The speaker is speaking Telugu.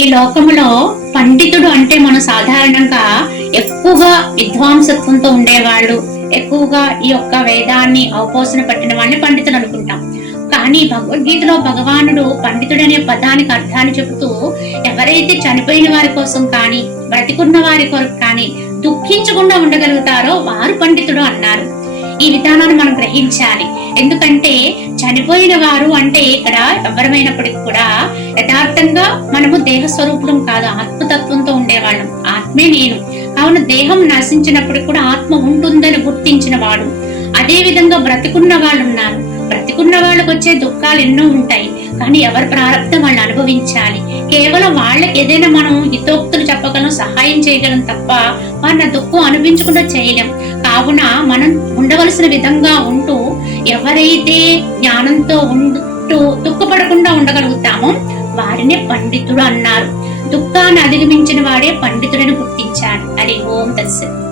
ఈ లోకములో పండితుడు అంటే మనం సాధారణంగా ఎక్కువగా విద్వాంసత్వంతో ఉండేవాళ్ళు, ఎక్కువగా ఈ యొక్క వేదాన్ని అవపోసన పట్టిన వాళ్ళని పండితులు అనుకుంటాం. కానీ భగవద్గీతలో భగవానుడు పండితుడు అనే పదానికి అర్థాన్ని చెబుతూ, ఎవరైతే చనిపోయిన వారి కోసం కానీ బ్రతికున్న వారి కొరకు కానీ దుఃఖించకుండా ఉండగలుగుతారో వారు పండితుడు అన్నారు. ఈ విధానాన్ని మనం గ్రహించాలి. ఎందుకంటే చనిపోయిన వారు అంటే ఇక్కడ ఎవరమైనప్పటికీ కూడా యథార్థంగా మనము దేహ స్వరూపులం కాదు, ఆత్మతత్వంతో ఉండేవాళ్ళం. ఆత్మే నేను. కావున దేహం నశించినప్పుడు కూడా ఆత్మ ఉంటుందని గుర్తించిన వాడు. అదే విధంగా బ్రతికున్న వాళ్ళు ఉన్నారు. బ్రతికున్న వాళ్ళకు వచ్చే దుఃఖాలు ఎన్నో ఉంటాయి, కానీ ఎవరి ప్రారంభం వాళ్ళు అనుభవించాలి. కేవలం వాళ్ళకి ఏదైనా మనం హితోక్తులు చెప్పగలం, సహాయం చేయగలం తప్ప వారిని దుఃఖం అనిపించకుండా చేయలేం. కావున మనం ఉండవలసిన విధంగా ఉంటూ ఎవరైతే జ్ఞానంతో ఉంటూ దుఃఖపడకుండా ఉండగలుగుతామో వారినే పండితుడు అన్నారు. దుఃఖాన్ని అధిగమించిన వాడే పండితుడని గుర్తించాలి. హరి ఓం తత్సత్.